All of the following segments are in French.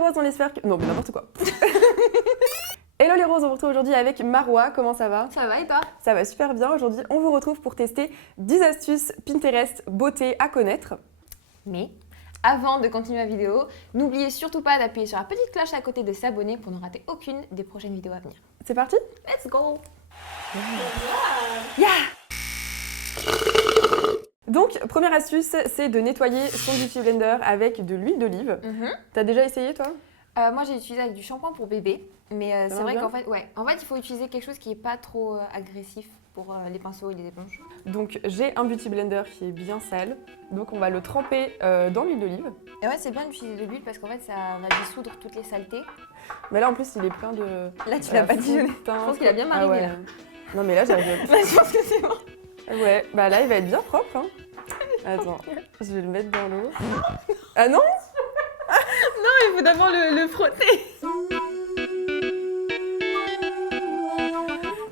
roses, on espère que... Non, mais n'importe quoi. Hello les roses, on vous retrouve aujourd'hui avec Marwa, comment ça va? Ça va et toi? Ça va super bien, aujourd'hui on vous retrouve pour tester 10 astuces Pinterest beauté à connaître. Mais avant de continuer la vidéo, n'oubliez surtout pas d'appuyer sur la petite cloche à côté de s'abonner pour ne rater aucune des prochaines vidéos à venir. C'est parti? Let's go! Yeah! Donc, première astuce, c'est de nettoyer son Beauty Blender avec de l'huile d'olive. T'as déjà essayé toi? Moi j'ai utilisé avec du shampoing pour bébé, mais c'est vrai qu'en fait, il faut utiliser quelque chose qui n'est pas trop agressif pour les pinceaux et les éponges. Donc j'ai un Beauty Blender qui est bien sale, donc on va le tremper dans l'huile d'olive. Et ouais, c'est bien d'utiliser de l'huile parce qu'en fait ça va dissoudre toutes les saletés. Mais là en plus il est plein de... Là tu l'as pas dit, je pense qu'il a bien mariné là. Non mais là j'arrive. Là je pense que c'est bon. Ouais, bah là il va être bien propre. Hein. Attends, je vais le mettre dans l'eau. Ah non? Non, il faut d'abord le frotter.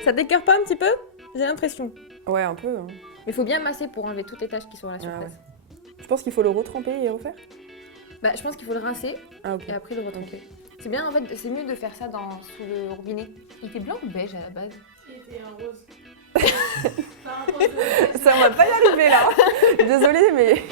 Ça t'écœure pas un petit peu? J'ai l'impression. Ouais, un peu. Hein. Mais il faut bien masser pour enlever toutes les taches qui sont à la surface. Ouais. Je pense qu'il faut le retremper et refaire? Bah, je pense qu'il faut le rincer et après le retremper. C'est bien, en fait, c'est mieux de faire ça sous le robinet. Il était blanc ou beige à la base? Il était un rose. Ça, on va pas y arriver là. Désolée, mais...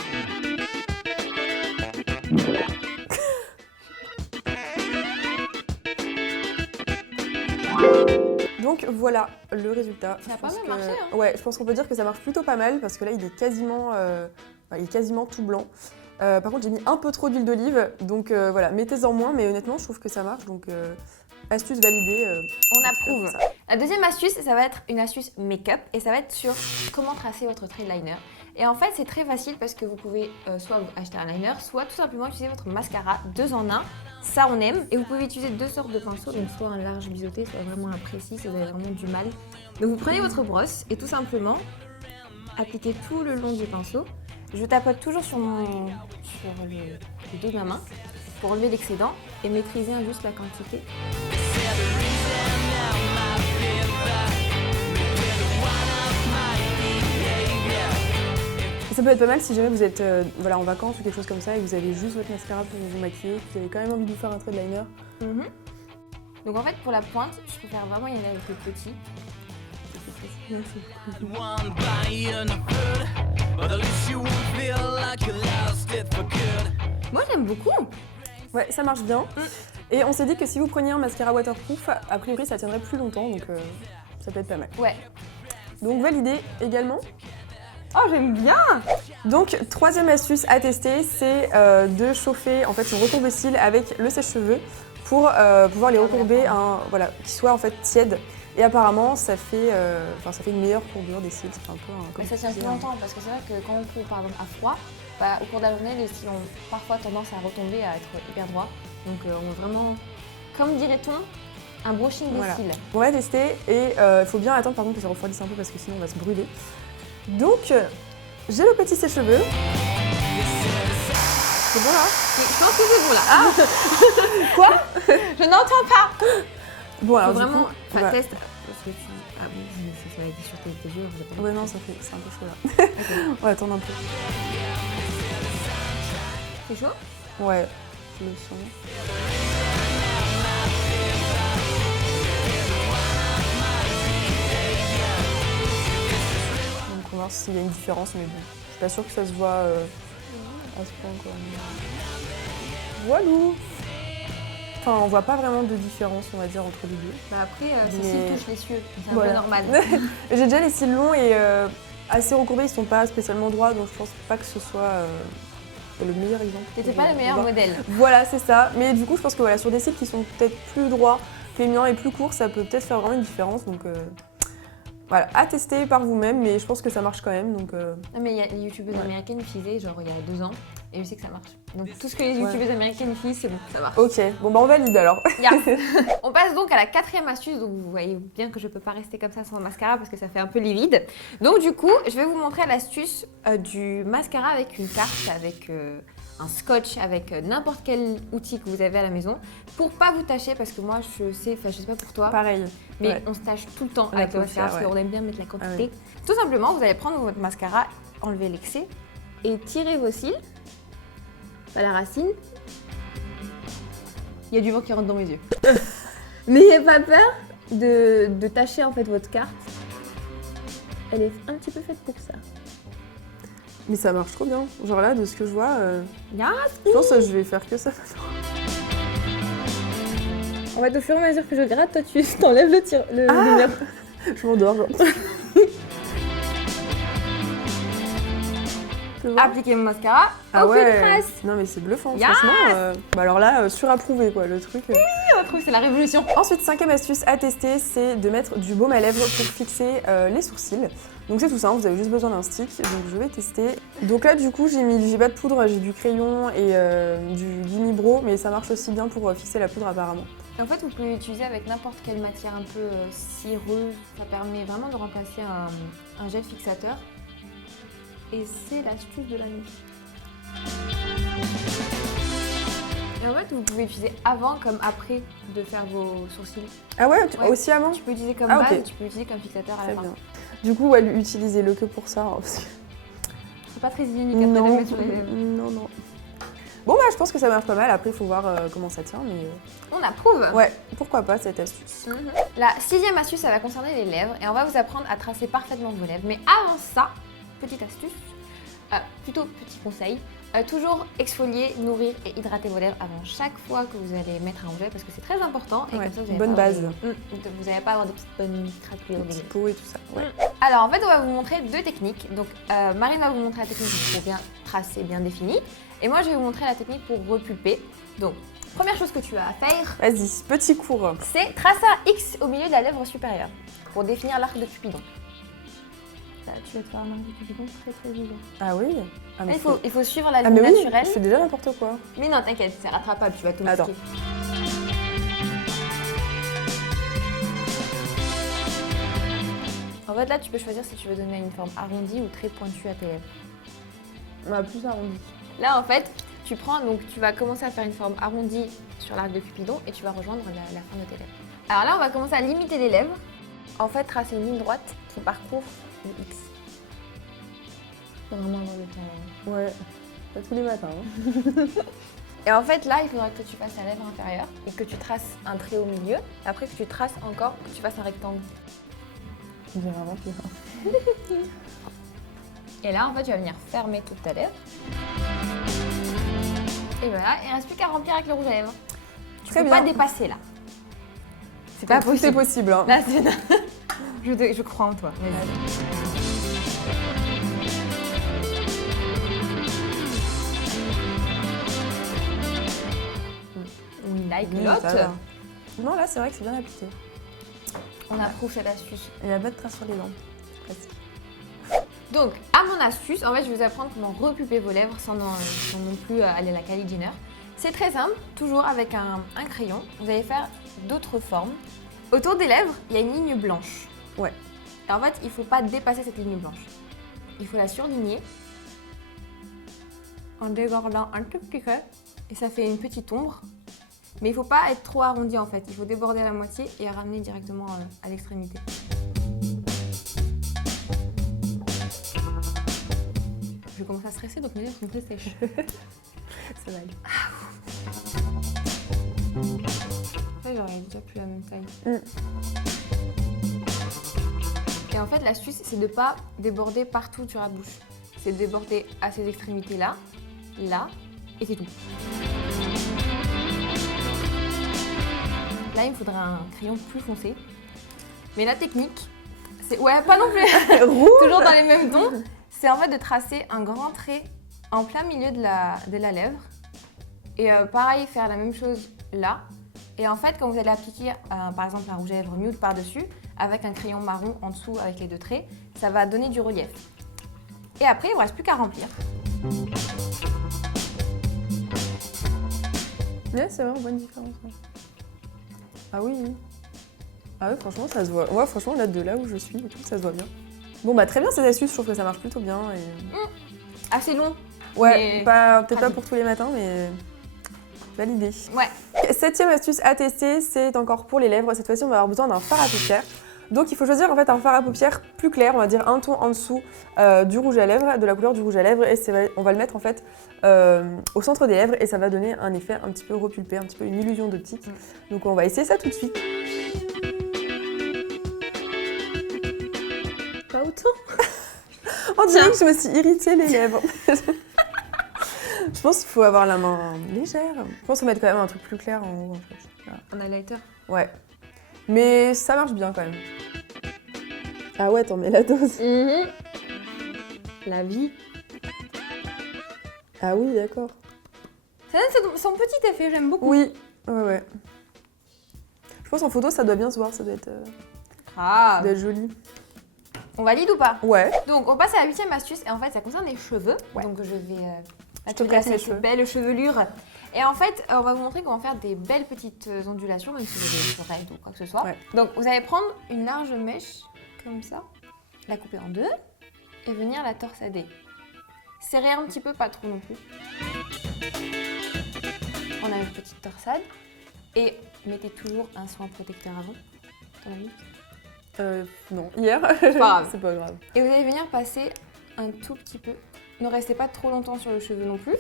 Donc voilà le résultat. Ça a pas mal marché, hein. Ouais, je pense qu'on peut dire que ça marche plutôt pas mal parce que là il est quasiment tout blanc. Par contre j'ai mis un peu trop d'huile d'olive, donc voilà, mettez-en moins, mais honnêtement je trouve que ça marche, donc astuce validée. On approuve. La deuxième astuce, ça va être une astuce make-up et ça va être sur comment tracer votre trait de liner. Et en fait c'est très facile parce que vous pouvez soit acheter un liner, soit tout simplement utiliser votre mascara 2 en 1. Ça on aime, et vous pouvez utiliser 2 sortes de pinceaux, donc soit un large biseauté, soit vraiment un précis si vous avez vraiment du mal. Donc vous prenez votre brosse et tout simplement appliquez tout le long du pinceau. Je tapote toujours sur le dos de ma main pour enlever l'excédent et maîtriser juste la quantité. Ça peut être pas mal si jamais vous êtes en vacances ou quelque chose comme ça et que vous avez juste votre mascara pour vous maquiller, que vous avez quand même envie de vous faire un trait de liner. Donc en fait pour la pointe, je préfère vraiment y aller avec le petit. Moi j'aime beaucoup. Ouais, ça marche bien. Et on s'est dit que si vous preniez un mascara waterproof, a priori ça tiendrait plus longtemps, donc ça peut être pas mal. Ouais. Donc validé également. Oh, j'aime bien! Donc, troisième astuce à tester, c'est de chauffer en fait son retour de cils avec le sèche-cheveux pour pouvoir les recourber, qu'ils soient en fait tièdes. Et apparemment, ça fait une meilleure courbure des cils. C'est un peu mais ça tient plus longtemps parce que c'est vrai que quand on court par exemple à froid, au cours de la journée, les cils ont parfois tendance à retomber, à être hyper droits. Donc, on veut vraiment, comme dirait-on, un brushing des cils. On va tester et il faut bien attendre par contre que ça refroidisse un peu parce que sinon on va se brûler. Donc, j'ai le petit sèche-cheveux. C'est bon là? Je pense que c'est bon là. Ah Quoi? Je n'entends pas. Bon alors vraiment, du coup, teste. Parce que ah bon, ça va être sur tes yeux. Ouais non, c'est un peu chaud là. Okay. On va attendre un peu. C'est chaud? Ouais, je le sens. On va voir s'il y a une différence, mais bon, je suis pas sûre que ça se voit à ce point quoi. Voilou. Enfin, on voit pas vraiment de différence, on va dire, entre les deux. Bah après, Cécile touche les cieux, c'est un peu normal. J'ai déjà les cils longs et assez recourbés, ils sont pas spécialement droits, donc je pense pas que ce soit le meilleur exemple. T'étais pas le meilleur modèle. Voilà, c'est ça. Mais du coup, je pense que sur des cils qui sont peut-être plus droits que les miens et plus courts, ça peut peut-être faire vraiment une différence, donc... Voilà, à tester par vous-même, mais je pense que ça marche quand même. Donc, Non, mais il y a les youtubeuses américaines utilisaient genre il y a 2 ans et je sais que ça marche. Donc tout ce que les youtubeuses américaines utilisent, c'est bon, ça marche. Ok, bon bah on valide alors. On passe donc à la 4e astuce, donc vous voyez bien que je peux pas rester comme ça sans mascara parce que ça fait un peu livide. Donc du coup, je vais vous montrer l'astuce du mascara avec une carte, avec un scotch, avec n'importe quel outil que vous avez à la maison pour pas vous tâcher parce que moi je sais pas pour toi. Pareil. Mais on se tâche tout le temps avec le mascara parce qu'on aime bien mettre la quantité. Tout simplement, vous allez prendre votre mascara, enlever l'excès et tirer vos cils à la racine Il y a du vent qui rentre dans mes yeux. N'ayez pas peur de tâcher en fait votre carte. Elle est un petit peu faite pour ça. Mais ça marche trop bien. Genre là, de ce que je vois, Yes. je pense que je vais faire que ça. En fait, au fur et à mesure que je gratte, toi tu t'enlèves le lumière. Je m'endors, genre. Appliquer mon mascara, Ah aucune ouais. trace. Non mais c'est bluffant, Yes. franchement. Bah alors là, surapprouvé quoi, le truc. On trouve que c'est la révolution. Ensuite, 5e astuce à tester, c'est de mettre du baume à lèvres pour fixer les sourcils. Donc c'est tout simple, vous avez juste besoin d'un stick, donc je vais tester. Donc là du coup j'ai pas de poudre, j'ai du crayon et du Gimme Bro, mais ça marche aussi bien pour fixer la poudre apparemment. En fait, vous pouvez l'utiliser avec n'importe quelle matière un peu cireuse. Ça permet vraiment de remplacer un gel fixateur. Et c'est l'astuce de la nuit. Et en fait, vous pouvez utiliser avant comme après de faire vos sourcils. Ah ouais, Ouais. aussi avant? Tu peux utiliser comme Ah, base, ok. tu peux utiliser comme fixateur à Très la fin. bien. Du coup, ouais, utilisez-le que pour ça. Hein, parce que... C'est pas très hygiénique après de le mettre sur les lèvres. Non. Bon bah je pense que ça marche pas mal, après il faut voir comment ça tient, mais... On approuve. Ouais, pourquoi pas cette astuce. La 6e astuce, ça va concerner les lèvres et on va vous apprendre à tracer parfaitement vos lèvres. Mais avant ça, petite astuce, plutôt petit conseil, toujours exfolier, nourrir et hydrater vos lèvres avant chaque fois que vous allez mettre un gel parce que c'est très important et Ouais, comme ça vous allez bonne pas base. avoir vous n'allez pas avoir des petites bonnes craquelures. Petit pot et tout ça, ouais. Alors en fait on va vous montrer deux techniques. Donc Marine va vous montrer la technique pour bien tracer, bien définie. Et moi je vais vous montrer la technique pour repulper. Donc première chose que tu as à faire, Vas-y, petit cours. c'est tracer un X au milieu de la lèvre supérieure pour définir l'arc de Cupidon. Là, tu vas te faire un arc de Cupidon très vivant. Ah oui? Ah, Là, mais il faut suivre la Ah ligne mais oui, naturelle. je fais déjà n'importe quoi. Mais non, t'inquiète, c'est rattrapable, tu vas tout Attends. masquer. En fait, là, tu peux choisir si tu veux donner une forme arrondie ou très pointue à tes lèvres. Bah plus arrondi. Là, en fait, tu prends, donc tu vas commencer à faire une forme arrondie sur l'arc de Cupidon et tu vas rejoindre la fin de tes lèvres. Alors là, on va commencer à limiter les lèvres. En fait, tracer une ligne droite qui parcourt le X. C'est vraiment dans le temps. Ouais, pas tous les matins. Hein. Et en fait, là, il faudra que tu fasses la lèvre inférieure et que tu traces un trait au milieu. Et après, que tu traces encore, que tu fasses un rectangle. J'ai vraiment plus. Et là, en fait, tu vas venir fermer toute ta lèvre. Et voilà, il ne reste plus qu'à remplir avec le rouge à lèvres. Tu Très peux bien. pas dépasser là. C'est pas Tout est possible. possible. Hein. Là, c'est... je crois en toi. Vas-y. We like Oui, lot. ça va. Non, là c'est vrai que c'est bien appliqué. On approuve cette astuce. Il y a pas de traces sur les dents. Presque. Donc, à mon astuce, en fait, je vais vous apprendre comment repulper vos lèvres sans non plus aller à la Kylie Jenner. C'est très simple, toujours avec un crayon. Vous allez faire d'autres formes. Autour des lèvres, il y a une ligne blanche. Ouais. Et en fait, il ne faut pas dépasser cette ligne blanche. Il faut la surligner en débordant un tout petit peu. Et ça fait une petite ombre. Mais il ne faut pas être trop arrondi en fait. Il faut déborder à la moitié et ramener directement à l'extrémité. Je commence à stresser, donc mes lèvres sont très sèches. Ça va aller. Ça, j'aurais déjà plus la même taille. Mm. Et en fait, l'astuce, c'est de ne pas déborder partout sur la bouche. C'est de déborder à ces extrémités-là, là, et c'est tout. Là, il me faudrait un crayon plus foncé. Mais la technique, c'est... Ouais, pas non plus toujours dans les mêmes tons. C'est en fait de tracer un grand trait en plein milieu de la lèvre. Et pareil, faire la même chose là. Et en fait, quand vous allez appliquer, par exemple, un rouge à lèvres nude par-dessus, avec un crayon marron en dessous avec les deux traits, ça va donner du relief. Et après, il ne vous reste plus qu'à remplir. Ouais, c'est vraiment bonne différence. Hein. Ah oui. Ah oui, franchement, ça se voit. Ouais, franchement, là, de là où je suis, et tout, ça se voit bien. Bon, bah très bien ces astuces, je trouve que ça marche plutôt bien. Et... Assez long. Ouais, mais peut-être pas pratique. pour tous les matins, mais validé. Ouais. 7e astuce à tester, c'est encore pour les lèvres. Cette fois-ci, on va avoir besoin d'un fard à paupières. Donc il faut choisir en fait un fard à paupières plus clair, on va dire un ton en dessous du rouge à lèvres, de la couleur du rouge à lèvres, et on va le mettre en fait au centre des lèvres et ça va donner un effet un petit peu repulpé, un petit peu une illusion d'optique. Donc on va essayer ça tout de suite. Pas autant. On dirait que je me suis irritée les lèvres. Je pense qu'il faut avoir la main légère. Je pense qu'on va mettre quand même un truc plus clair en haut en fait. Voilà. Un highlighter. Ouais. Mais ça marche bien quand même. Ah ouais, t'en mets la dose. La vie. Ah oui, d'accord. Ça donne son petit effet, j'aime beaucoup. Oui, ouais. Je pense en photo, ça doit bien se voir, ça doit être joli. On valide ou pas? Ouais. Donc on passe à la 8e astuce et en fait ça concerne les cheveux. Ouais. Donc je vais te casse les ces cheveux. belles chevelures. Et en fait on va vous montrer comment faire des belles petites ondulations, même si vous avez des cheveux raides ou quoi que ce soit. Ouais. Donc vous allez prendre une large mèche comme ça, la couper en deux et venir la torsader. Serrer un petit peu, pas trop non plus. On a une petite torsade et mettez toujours un soin protecteur avant. T'en as mis? Non, hier. C'est pas grave. C'est pas grave. Et vous allez venir passer un tout petit peu. Ne restez pas trop longtemps sur le cheveu non plus.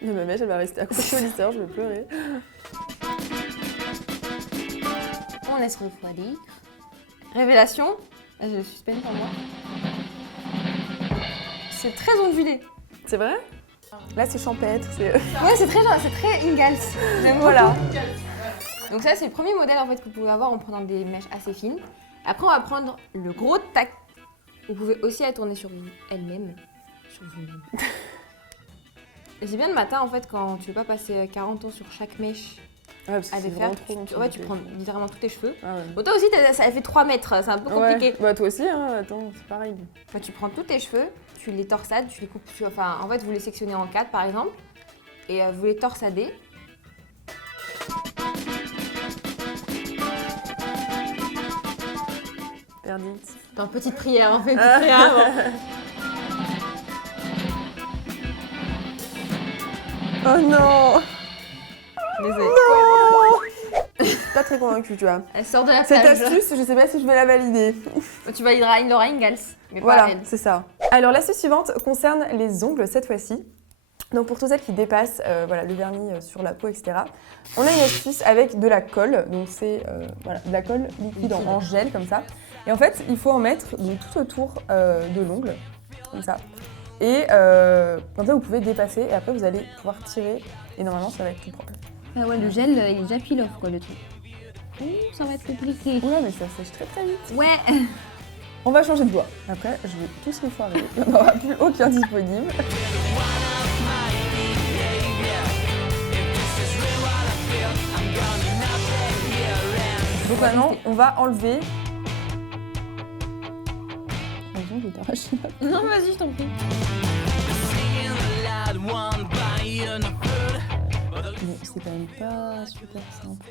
Mais ma mèche, elle va rester accrochée au lisseur, je vais pleurer. On laisse refroidir. Révélation. Là, j'ai le suspense pour moi. C'est très ondulé. C'est vrai? Là, c'est champêtre. Ouais, c'est très Ingalls. J'aime Voilà. Donc ça, c'est le premier modèle en fait que vous pouvez avoir en prenant des mèches assez fines. Après, on va prendre le gros tac. Vous pouvez aussi la tourner sur elle-même. Sur vous-même. Et c'est bien le matin en fait quand tu veux pas passer 40 ans sur chaque mèche Ouais, parce que à c'est les faire. vraiment trop long. Ouais, tu prends littéralement tous tes cheveux. Ah ouais. Bon, toi aussi, ça fait 3 mètres, c'est un peu compliqué. Ouais. Bah toi aussi, hein, attends, c'est pareil. Enfin, tu prends tous tes cheveux, tu les torsades, tu les coupes, enfin en fait vous les sectionnez en 4 par exemple, et vous les torsadez. Verdict. Dans petite prière en fait, petite prière avant. Oh non! Désolée. Je suis pas très convaincue, tu vois. Elle sort de la Cette plage. astuce, je sais pas si je vais la valider. Tu valideras Laura Ingalls, mais pas Voilà, elle. c'est ça. Alors l'astuce suivante concerne les ongles cette fois-ci. Donc pour toutes celles qui dépassent voilà, le vernis sur la peau, etc. On a une astuce avec de la colle. Donc c'est voilà, de la colle liquide en gel comme ça. Et en fait, il faut en mettre donc, tout autour de l'ongle, comme ça. Et comme ça, vous pouvez dépasser et après vous allez pouvoir tirer et normalement ça va être tout propre. Ah ouais, le gel, il est déjà peel-off quoi le truc. Ça va être compliqué. Ouais, mais ça sèche très très vite. Ouais. On va changer de doigt. Après, je vais tous les foirer. Il n'y en aura plus aucun disponible. Donc maintenant, on va enlever. Attention, je vais t'arracher la... Non, vas-y, je t'en prie. Bon, c'est quand même pas super simple.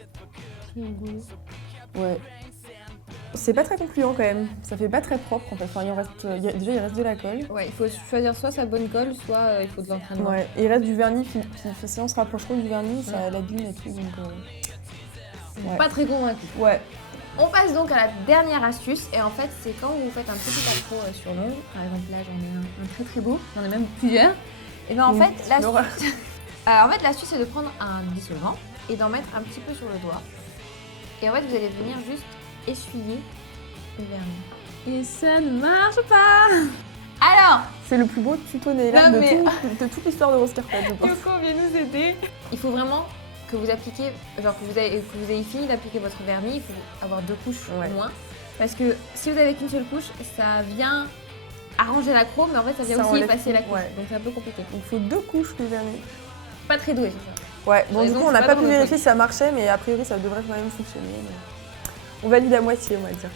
Ouais. C'est pas très concluant quand même. Ça fait pas très propre en fait. Enfin, déjà, il reste de la colle. Ouais, il faut choisir soit sa bonne colle, soit il faut de l'entraînement. Ouais, et il reste du vernis. Si on se rapproche trop du vernis, ça l'abîme et tout. Donc, ouais. Pas très convaincu. Ouais. On passe donc à la dernière astuce et en fait c'est quand vous faites un petit accro sur l'ongle, par exemple là j'en ai un très très beau, j'en ai même plusieurs. Et bien en fait l'astuce c'est de prendre un dissolvant et d'en mettre un petit peu sur le doigt. Et en fait vous allez venir juste essuyer le vernis. Et ça ne marche pas. Alors, C'est le plus beau tuto nail Non, mais- de toute l'histoire de Rose Carpet, je pense. Yoko vient nous aider. Il faut vraiment que vous appliquiez, genre que vous ayez fini d'appliquer votre vernis, il faut avoir 2 couches Ouais. au moins. Parce que si vous avez qu'une seule couche, ça vient arranger l'accro, mais en fait ça vient Ça aussi enlève effacer la tout, couche. ouais. Donc c'est un peu compliqué. Il faut 2 couches de vernis. Pas très doué, c'est ça. Ouais, bon, Et du donc, coup, on c'est n'a pas pas dans pu le vérifier truc. si ça marchait, mais a priori, ça devrait quand même fonctionner. Mais... On valide à moitié, on va dire.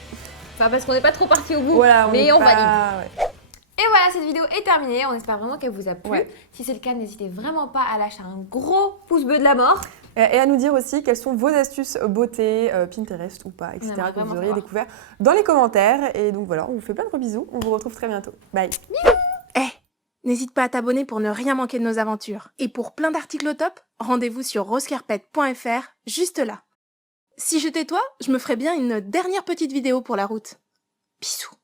Enfin, parce qu'on n'est pas trop parti au bout, Voilà, mais on valide. valide. Ouais. Et voilà, cette vidéo est terminée. On espère vraiment qu'elle vous a plu. Ouais. Si c'est le cas, n'hésitez vraiment pas à lâcher un gros pouce bleu de la mort. Et à nous dire aussi quelles sont vos astuces beauté, Pinterest ou pas, etc. aimerait que vous vraiment auriez savoir. découvert dans les commentaires. Et donc voilà, on vous fait plein de gros bisous. On vous retrouve très bientôt. Bye. N'hésite pas à t'abonner pour ne rien manquer de nos aventures. Et pour plein d'articles au top, rendez-vous sur rosecarpet.fr, juste là. Si j'étais toi, je me ferais bien une dernière petite vidéo pour la route. Bisous.